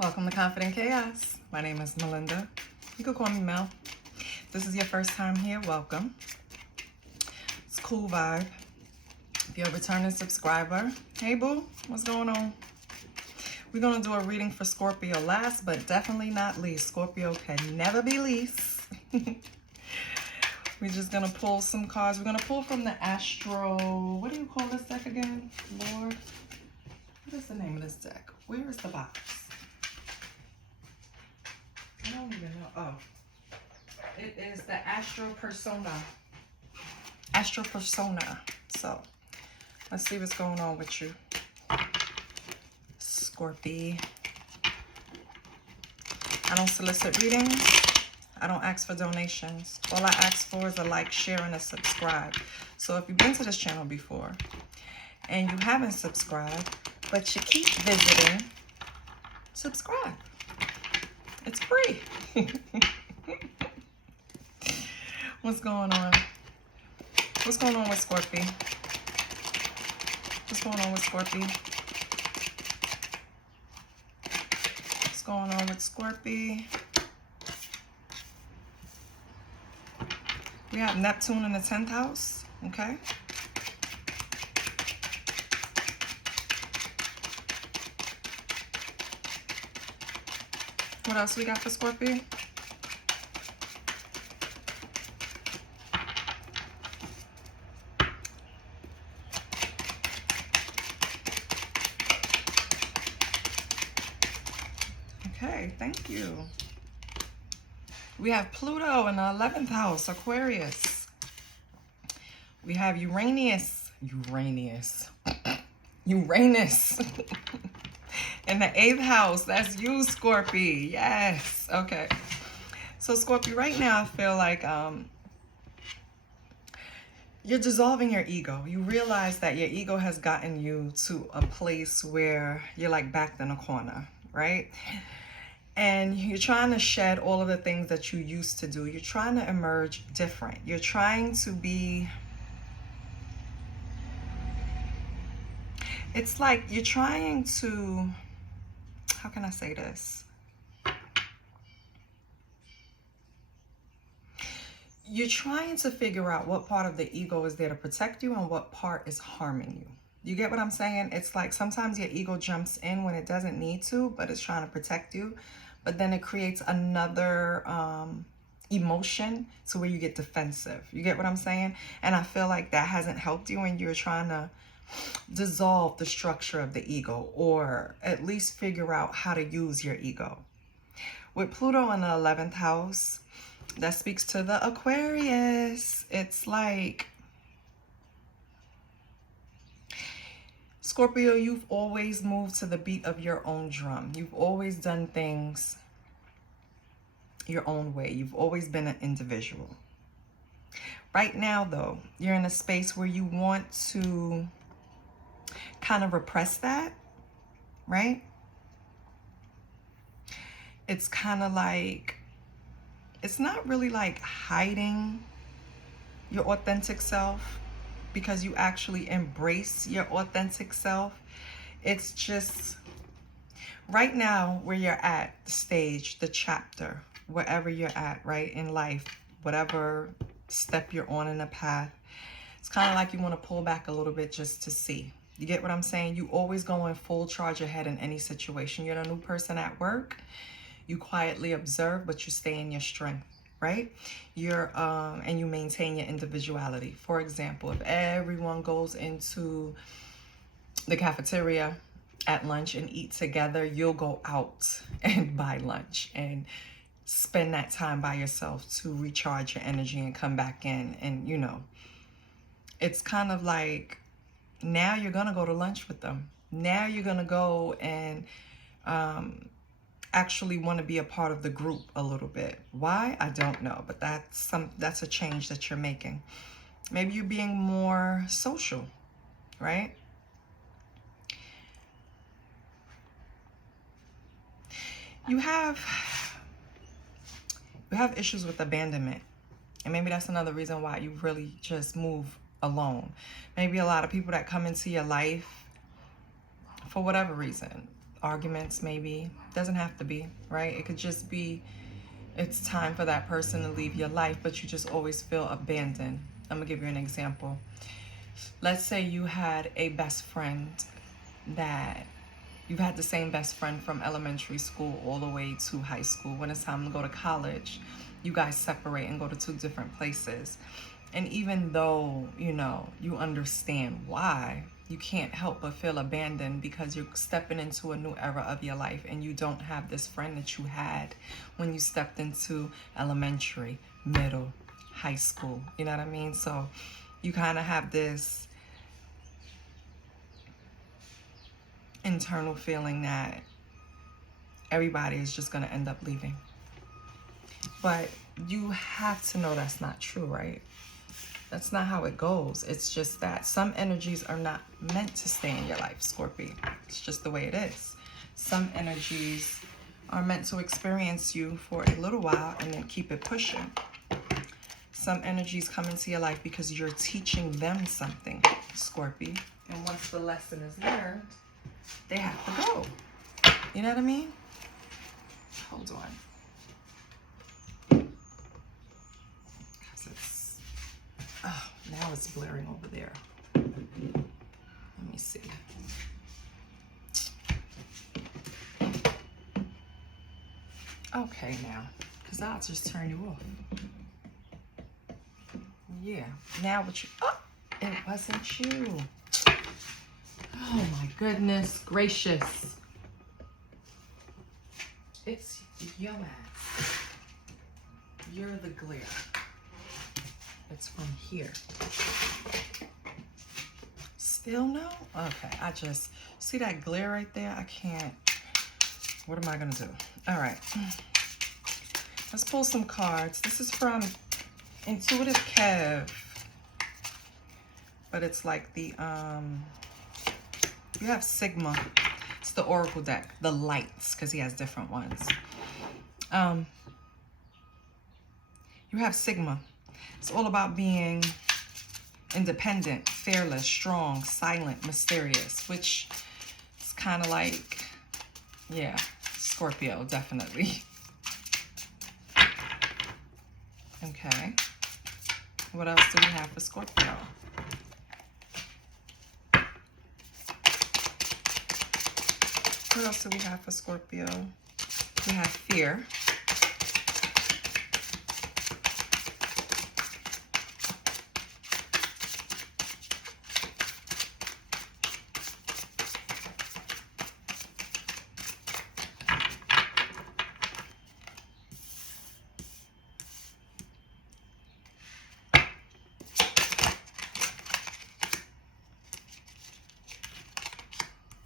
Welcome to Confident Chaos. My name is Melinda. You can call me Mel. If this is your first time here, welcome. It's a cool vibe. If you're a returning subscriber, hey boo, what's going on? We're going to do a reading for Scorpio last, but definitely not least. Scorpio can never be least. We're just going to pull some cards. We're going to pull from the Astro, what do you call this deck again? Lord, what is the name of this deck? Where is the box? I don't even know. Oh, it is the Astro Persona. Astro Persona. So, let's see what's going on with you, Scorpio. I don't solicit readings. I don't ask for donations. All I ask for is a like, share, and a subscribe. So if you've been to this channel before and you haven't subscribed, but you keep visiting, subscribe. It's free. What's going on? What's going on with Scorpio? What's going on with Scorpio? What's going on with Scorpio? We have Neptune in the 10th house, okay? What else we got for Scorpio? Okay, thank you. We have Pluto in the 11th house, Aquarius. We have Uranus in the 8th house. That's you, Scorpio. Yes. Okay. So, Scorpio, right now I feel like you're dissolving your ego. You realize that your ego has gotten you to a place where you're like backed in a corner, right? And you're trying to shed all of the things that you used to do. You're trying to emerge different. You're trying to be... It's like you're trying to... How can I say this? You're trying to figure out what part of the ego is there to protect you and what part is harming you. You get what I'm saying? It's like sometimes your ego jumps in when it doesn't need to, but it's trying to protect you. But then it creates another emotion to where you get defensive. You get what I'm saying? And I feel like that hasn't helped you, and you're trying to dissolve the structure of the ego, or at least figure out how to use your ego. With Pluto in the 11th house, that speaks to the Aquarius. It's like, Scorpio, you've always moved to the beat of your own drum. You've always done things your own way. You've always been an individual. Right now, though, you're in a space where you want to kind of repress that, right? It's kind of like, it's not really like hiding your authentic self, because you actually embrace your authentic self. It's just right now where you're at, the stage, the chapter, wherever you're at, right, in life, whatever step you're on in the path, it's kind of like you want to pull back a little bit just to see. You get what I'm saying? You always go in full charge ahead in any situation. You're a new person at work. You quietly observe, but you stay in your strength. Right? You're and you maintain your individuality. For example, if everyone goes into the cafeteria at lunch and eat together, you'll go out and buy lunch and spend that time by yourself to recharge your energy and come back in. And you know, it's kind of like, now you're gonna go to lunch with them. Now you're gonna go and actually want to be a part of the group a little bit. Why? I don't know, but that's a change that you're making. Maybe you're being more social, right? You have issues with abandonment, and maybe that's another reason why you really just move alone. Maybe a lot of people that come into your life, for whatever reason, arguments, maybe. Doesn't have to be, right? It could just be it's time for that person to leave your life, but you just always feel abandoned. I'm gonna give you an example. Let's say you had a best friend that you've had the same best friend from elementary school all the way to high school. When it's time to go to college, you guys separate and go to two different places. And even though, you know, you understand why, you can't help but feel abandoned because you're stepping into a new era of your life and you don't have this friend that you had when you stepped into elementary, middle, high school. You know what I mean? So you kind of have this internal feeling that everybody is just going to end up leaving. But you have to know that's not true, right? That's not how it goes. It's just that some energies are not meant to stay in your life, Scorpio. It's just the way it is. Some energies are meant to experience you for a little while and then keep it pushing. Some energies come into your life because you're teaching them something, Scorpio. And once the lesson is learned, they have to go. You know what I mean? Hold on. Oh, now it's blaring over there. Let me see. Okay, now, because I'll just turn you off. Yeah, now what you... Oh, it wasn't you. Oh, my goodness gracious. It's your ass. You're the glare. It's from here. Still no? Okay, I just see that glare right there. I can't. What am I gonna do? All right, let's pull some cards. This is from Intuitive Kev, but it's like the you have Sigma. It's the Oracle deck, the lights, because he has different ones. You have Sigma. It's all about being independent, fearless, strong, silent, mysterious, which is kind of like, yeah, Scorpio, definitely. Okay. What else do we have for Scorpio? What else do we have for Scorpio? We have fear.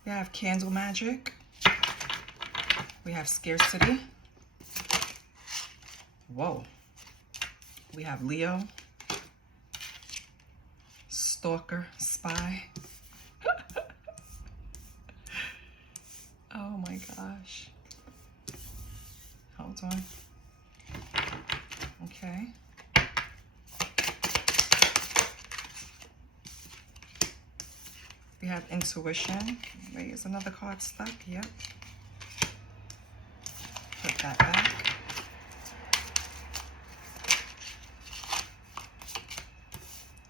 We have candle magic. We have scarcity. Whoa. We have Leo. Stalker, spy. Oh my gosh. Hold on. Okay. We have intuition. Wait, is another card stuck? Yep. Put that back.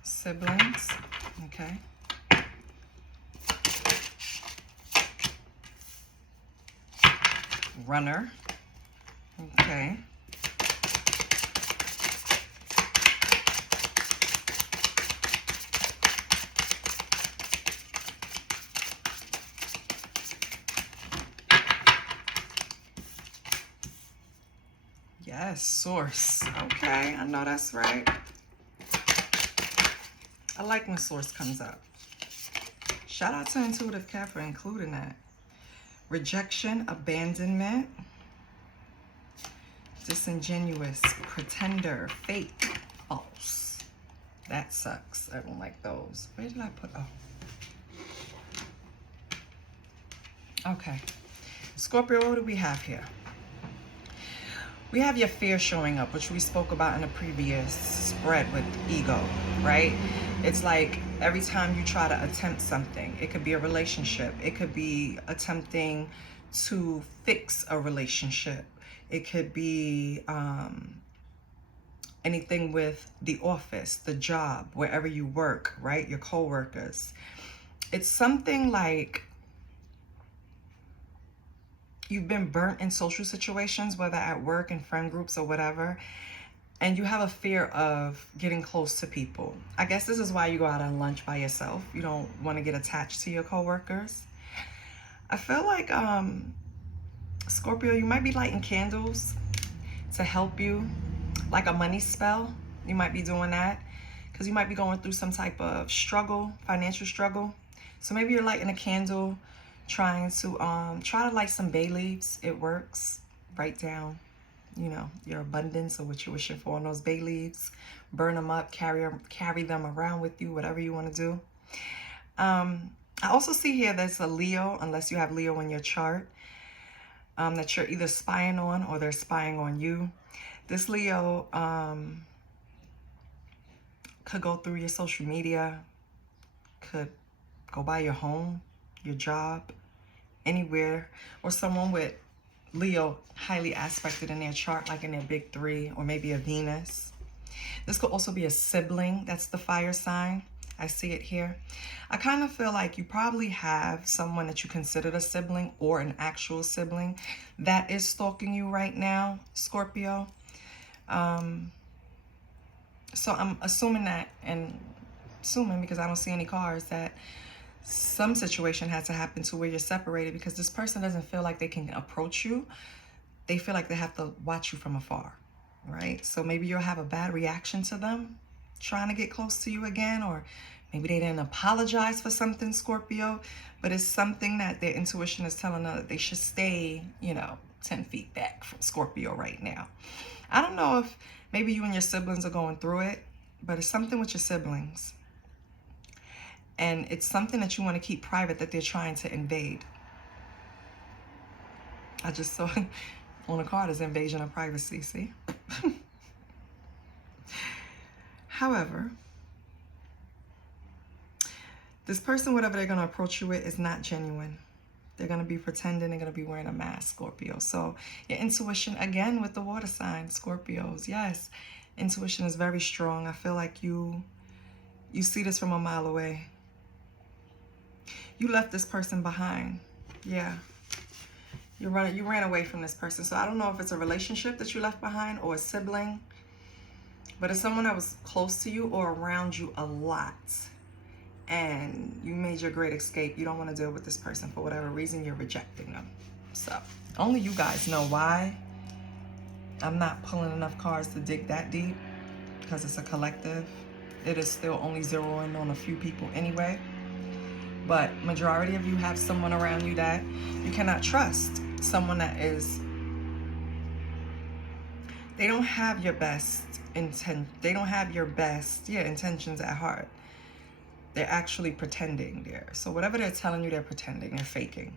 Siblings. Okay. Runner. Okay. Yes, source. Okay, I know that's right. I like when source comes up. Shout out to Intuitive Cat for including that. Rejection, abandonment, disingenuous, pretender, fake, false. That sucks. I don't like those. Where did I put? Oh. Okay. Scorpio, what do we have here? We have your fear showing up, which we spoke about in a previous spread with ego, right? It's like every time you try to attempt something, it could be a relationship, it could be attempting to fix a relationship. It could be anything with the office, the job, wherever you work, right? Your coworkers. It's something like you've been burnt in social situations, whether at work, in friend groups, or whatever, and you have a fear of getting close to people. I guess this is why you go out on lunch by yourself. You don't want to get attached to your coworkers. I feel like, Scorpio, you might be lighting candles to help you, like a money spell. You might be doing that because you might be going through some type of struggle, financial struggle. So maybe you're lighting a candle, trying to try to light some bay leaves. It works. Write down, you know, your abundance or what you're wishing for on those bay leaves. Burn them up, carry them around with you, whatever you want to do. I also see here there's a Leo, unless you have Leo in your chart, that you're either spying on or they're spying on you. This Leo could go through your social media, could go by your home, your job, anywhere, or someone with Leo highly aspected in their chart, like in their big three, or maybe a Venus. This could also be a sibling. That's the fire sign. I see it here. I kind of feel like you probably have someone that you considered a sibling or an actual sibling that is stalking you right now, Scorpio. So I'm assuming that, and assuming because I don't see any cards, that some situation had to happen to where you're separated, because this person doesn't feel like they can approach you. They feel like they have to watch you from afar, right? So maybe you'll have a bad reaction to them trying to get close to you again, or maybe they didn't apologize for something, Scorpio, but it's something that their intuition is telling them that they should stay, 10 feet back from Scorpio right now. I don't know if maybe you and your siblings are going through it, but it's something with your siblings. And it's something that you want to keep private that they're trying to invade. I just saw on a card is invasion of privacy, see? However, this person, whatever they're going to approach you with, is not genuine. They're going to be pretending. They're going to be wearing a mask, Scorpio. So your intuition, again, with the water sign, Scorpios, yes, intuition is very strong. I feel like you see this from a mile away. You left this person behind. Yeah. You ran away from this person. So I don't know if it's a relationship that you left behind or a sibling, but it's someone that was close to you or around you a lot. And you made your great escape. You don't want to deal with this person for whatever reason. You're rejecting them. So only you guys know why. I'm not pulling enough cards to dig that deep because it's a collective. It is still only zeroing on a few people anyway. But majority of you have someone around you that you cannot trust. Someone that is, they don't have your best intent. They don't have your best, intentions at heart. They're actually pretending there. So whatever they're telling you, they're pretending, they're faking.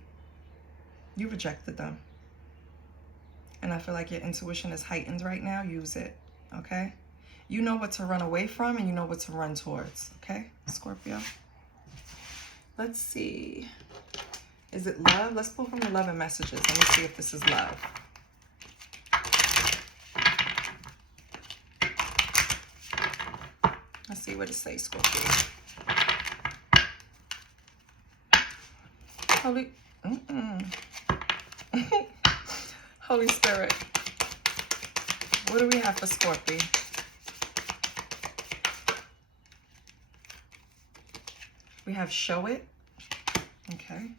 You rejected them. And I feel like your intuition is heightened right now. Use it, okay? You know what to run away from and you know what to run towards, okay, Scorpio? Let's see. Is it love? Let's pull from the love and messages. Let me see if this is love. Let's see what it says, Scorpio. Holy Spirit. What do we have for Scorpio? We have show it. Okay.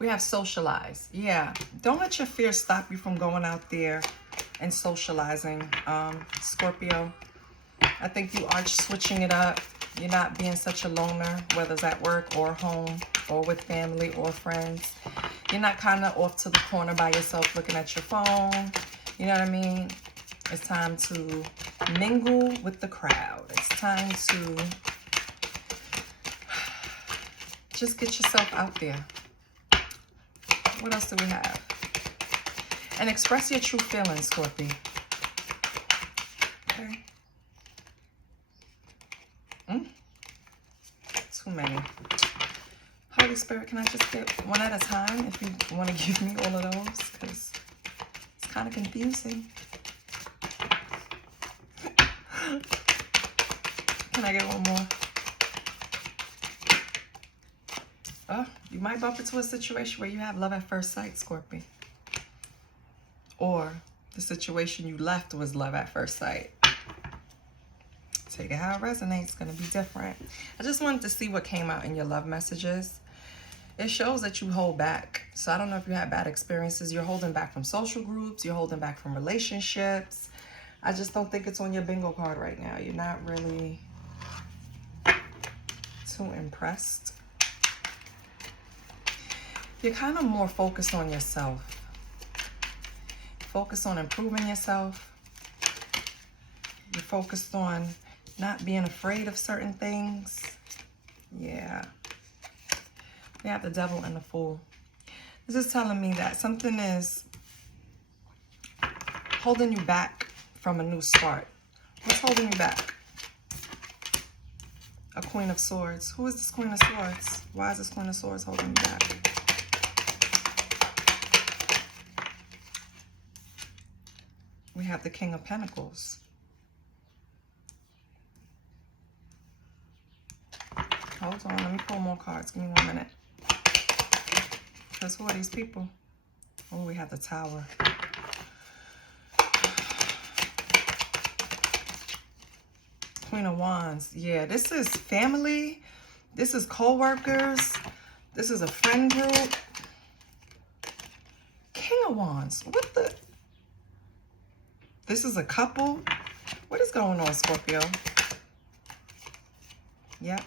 We have socialize. Yeah. Don't let your fear stop you from going out there and socializing, Scorpio. I think you are switching it up. You're not being such a loner, whether it's at work or home or with family or friends. You're not kind of off to the corner by yourself looking at your phone. You know what I mean? It's time to mingle with the crowd. It's time to just get yourself out there. What else do we have? And express your true feelings, Scorpio. Okay. Too many. Holy Spirit, can I just get one at a time if you want to give me all of those? Because it's kind of confusing. Can I get one more? Oh, you might bump into a situation where you have love at first sight, Scorpio. Or the situation you left was love at first sight. Take it how it resonates. It's going to be different. I just wanted to see what came out in your love messages. It shows that you hold back. So I don't know if you had bad experiences. You're holding back from social groups. You're holding back from relationships. I just don't think it's on your bingo card right now. You're not really too impressed. You're kind of more focused on yourself. Focus on improving yourself. You're focused on not being afraid of certain things. Yeah. We have the Devil and the Fool. This is telling me that something is holding you back from a new start. What's holding you back? A Queen of Swords. Who is this Queen of Swords? Why is this Queen of Swords holding you back? We have the King of Pentacles. Hold on, let me pull more cards. Give me 1 minute. Because who are these people? Oh, we have the Tower. Queen of Wands. Yeah, this is family. This is co-workers. This is a friend group. King of Wands. What the? This is a couple. What is going on, Scorpio? Yep.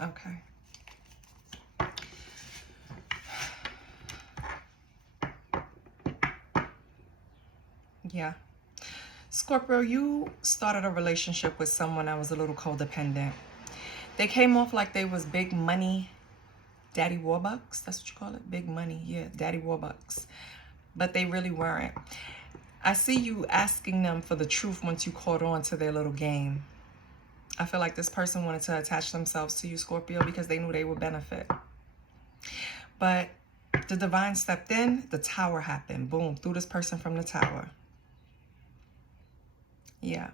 Okay. Yeah. Scorpio, you started a relationship with someone that was a little codependent. They came off like they was big money, daddy warbucks. That's what you call it? Big money. Yeah, daddy warbucks. But they really weren't. I see you asking them for the truth once you caught on to their little game. I feel like this person wanted to attach themselves to you, Scorpio, because they knew they would benefit. But the divine stepped in, the Tower happened. Boom, threw this person from the Tower. Yeah.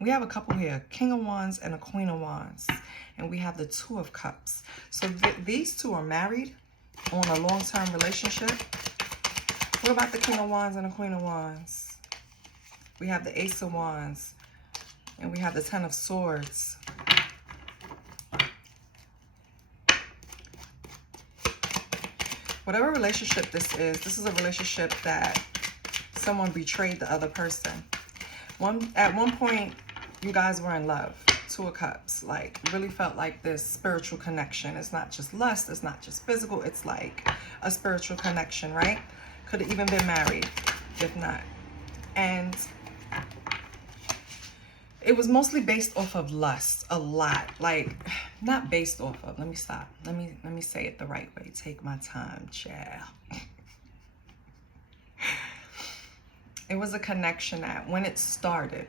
We have a couple here, King of Wands and a Queen of Wands. And we have the Two of Cups. So these two are married on a long-term relationship. What about the King of Wands and the Queen of Wands? We have the Ace of Wands. And we have the Ten of Swords. Whatever relationship this is a relationship that someone betrayed the other person. At one point, you guys were in love. Two of Cups. Like, really felt like this spiritual connection. It's not just lust. It's not just physical. It's like a spiritual connection, right? Could have even been married, if not. And it was mostly based off of lust, a lot. Like, not based off of, let me stop. Let me say it the right way. Take my time, child. It was a connection that when it started,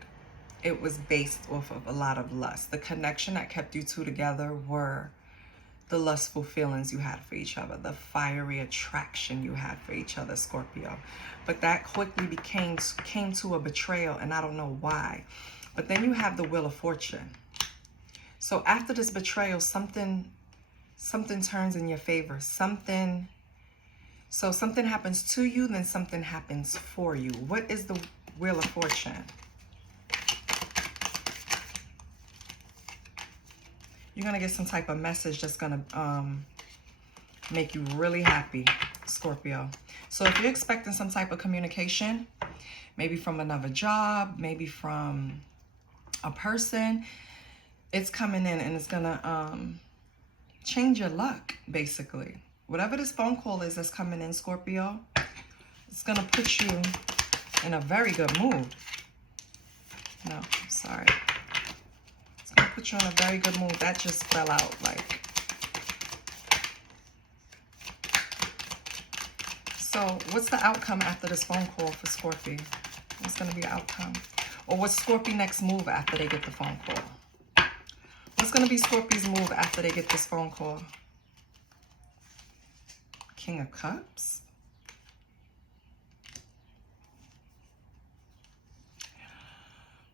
it was based off of a lot of lust. The connection that kept you two together were the lustful feelings you had for each other, the fiery attraction you had for each other, Scorpio. But that quickly came to a betrayal, and I don't know why. But then you have the Wheel of Fortune. So after this betrayal, something turns in your favor. Something happens to you, then something happens for you. What is the Wheel of Fortune? You're going to get some type of message that's going to make you really happy, Scorpio. So if you're expecting some type of communication, maybe from another job, maybe from a person, it's coming in and it's going to change your luck, basically. Whatever this phone call is that's coming in, Scorpio, it's going to put you in a very good mood. No, sorry. It's going to put you in a very good mood. That just fell out like. So what's the outcome after this phone call for Scorpio? What's going to be the outcome? Or what's Scorpio next move after they get the phone call? What's going to be Scorpio's move after they get this phone call? King of Cups.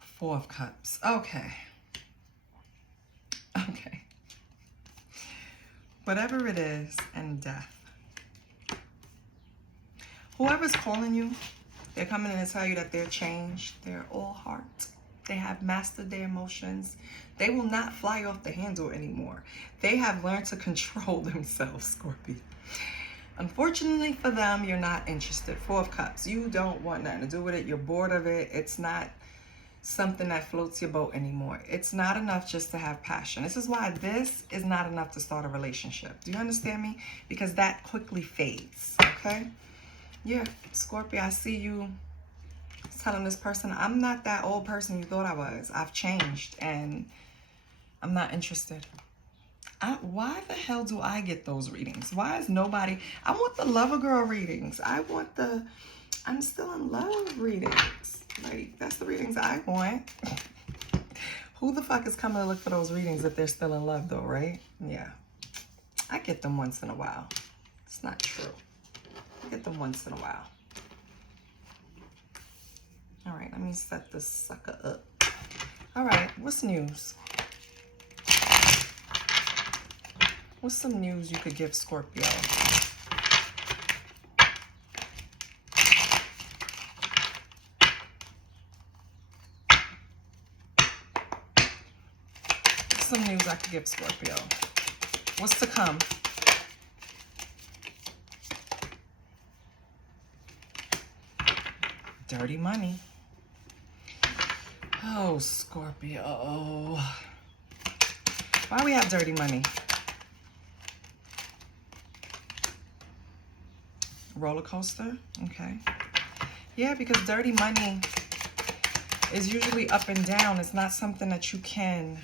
Four of Cups. Okay. Okay. Whatever it is, and death. Whoever's calling you, they're coming in to tell you that they're changed. They're all heart. They have mastered their emotions. They will not fly off the handle anymore. They have learned to control themselves, Scorpio. Unfortunately for them, you're not interested. Four of Cups. You don't want nothing to do with it. You're bored of it. It's not something that floats your boat anymore. It's not enough just to have passion. This is why this is not enough to start a relationship. Do you understand me? Because that quickly fades, okay? Yeah, Scorpio, I see you telling this person, I'm not that old person you thought I was. I've changed and I'm not interested. Why the hell do I get those readings? Why is nobody... I want the Lover Girl readings. I want the I'm still in love readings. Like, that's the readings I want. Who the fuck is coming to look for those readings if they're still in love though, right? Yeah. I get them once in a while. It's not true. I get them once in a while. All right, let me set this sucker up. All right, what's news? What's some news you could give Scorpio? What's some news I could give Scorpio? What's to come? Dirty money. Oh, Scorpio. Why we have dirty money? Roller coaster. Okay. Yeah, because dirty money is usually up and down. It's not something that you can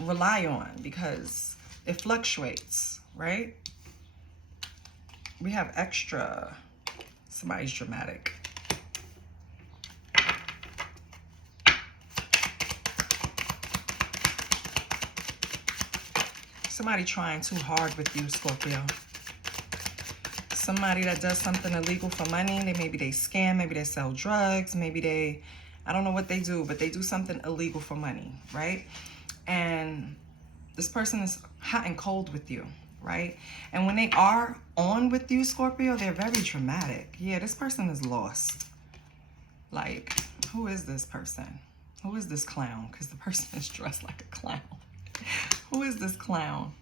rely on because it fluctuates, right? We have extra. Somebody's dramatic. Somebody trying too hard with you, Scorpio. Somebody that does something illegal for money. Maybe they scam, maybe they sell drugs, maybe they, I don't know what they do, but they do something illegal for money, right? And this person is hot and cold with you, right? And when they are on with you, Scorpio, they're very dramatic. Yeah, this person is lost. Like, who is this person? Who is this clown? Because the person is dressed like a clown. Who is this clown?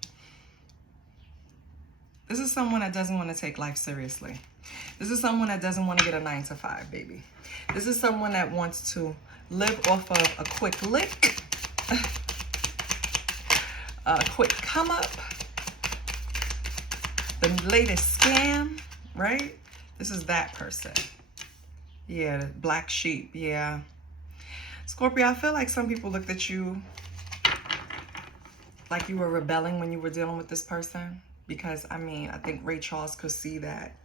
This is someone that doesn't want to take life seriously. This is someone that doesn't want to get a 9-to-5, baby. This is someone that wants to live off of a quick lick, a quick come up, the latest scam, right? This is that person. Yeah, the black sheep, yeah. Scorpio, I feel like some people looked at you like you were rebelling when you were dealing with this person. Because, I mean, I think Ray Charles could see that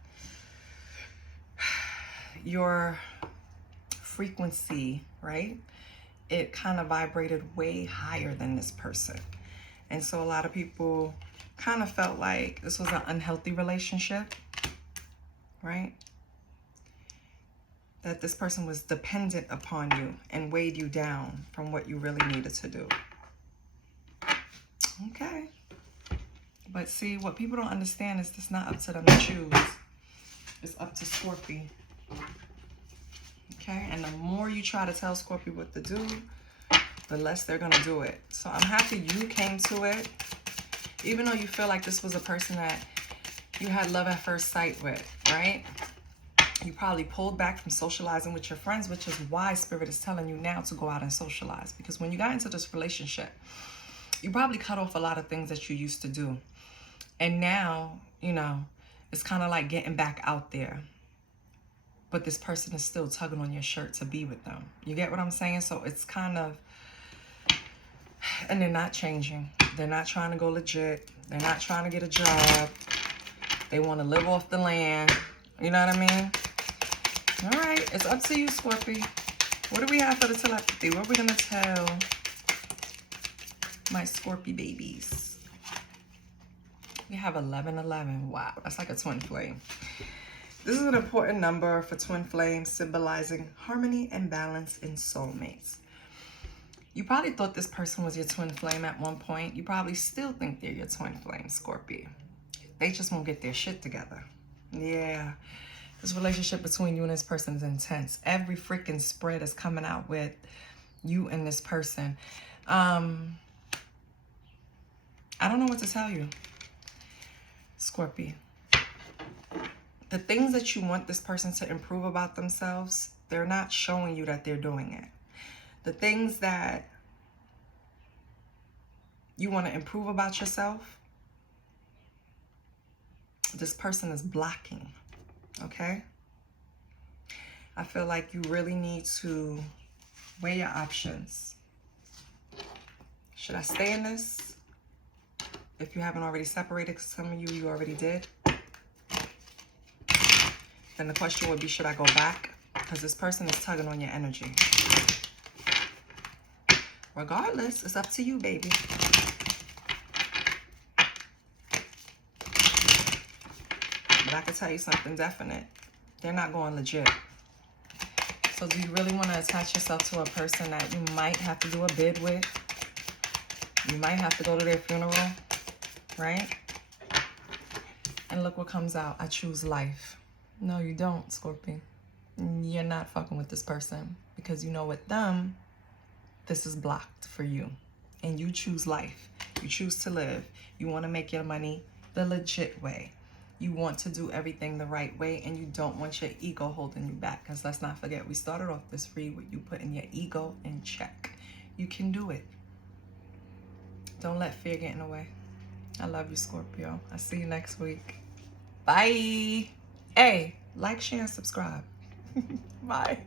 your frequency, right? It kind of vibrated way higher than this person. And so a lot of people kind of felt like this was an unhealthy relationship, right? That this person was dependent upon you and weighed you down from what you really needed to do. Okay. But see, what people don't understand is it's not up to them to choose. It's up to Scorpio. Okay? And the more you try to tell Scorpio what to do, the less they're going to do it. So I'm happy you came to it. Even though you feel like this was a person that you had love at first sight with, right? You probably pulled back from socializing with your friends, which is why Spirit is telling you now to go out and socialize. Because when you got into this relationship, you probably cut off a lot of things that you used to do. And now, you know, it's kind of like getting back out there. But this person is still tugging on your shirt to be with them. You get what I'm saying? So it's kind of, and they're not changing. They're not trying to go legit. They're not trying to get a job. They want to live off the land. You know what I mean? All right, it's up to you, Scorpio. What do we have for the telepathy? What are we going to tell My Scorpio babies. We have 1111. Wow, that's like a twin flame. This is an important number for twin flames, symbolizing harmony and balance in soulmates. You probably thought this person was your twin flame at one point. You probably still think they're your twin flame, Scorpio. They just won't get their shit together. Yeah. This relationship between you and this person is intense. Every freaking spread is coming out with you and this person. I don't know what to tell you, Scorpio. The things that you want this person to improve about themselves, they're not showing you that they're doing it. The things that you want to improve about yourself, this person is blocking, okay? I feel like you really need to weigh your options. Should I stay in this? If you haven't already separated, because some of you already did. Then the question would be, should I go back? Because this person is tugging on your energy. Regardless, it's up to you, baby. But I can tell you something definite. They're not going legit. So do you really want to attach yourself to a person that you might have to do a bid with? You might have to go to their funeral, right? And look what comes out. I choose life. No, you don't, Scorpio. You're not fucking with this person because you know with them, this is blocked for you. And you choose life. You choose to live. You want to make your money the legit way. You want to do everything the right way, and you don't want your ego holding you back. Because let's not forget, we started off this read with you putting your ego in check. You can do it. Don't let fear get in the way. I love you, Scorpio. I'll see you next week. Bye. Hey, like, share, and subscribe. Bye.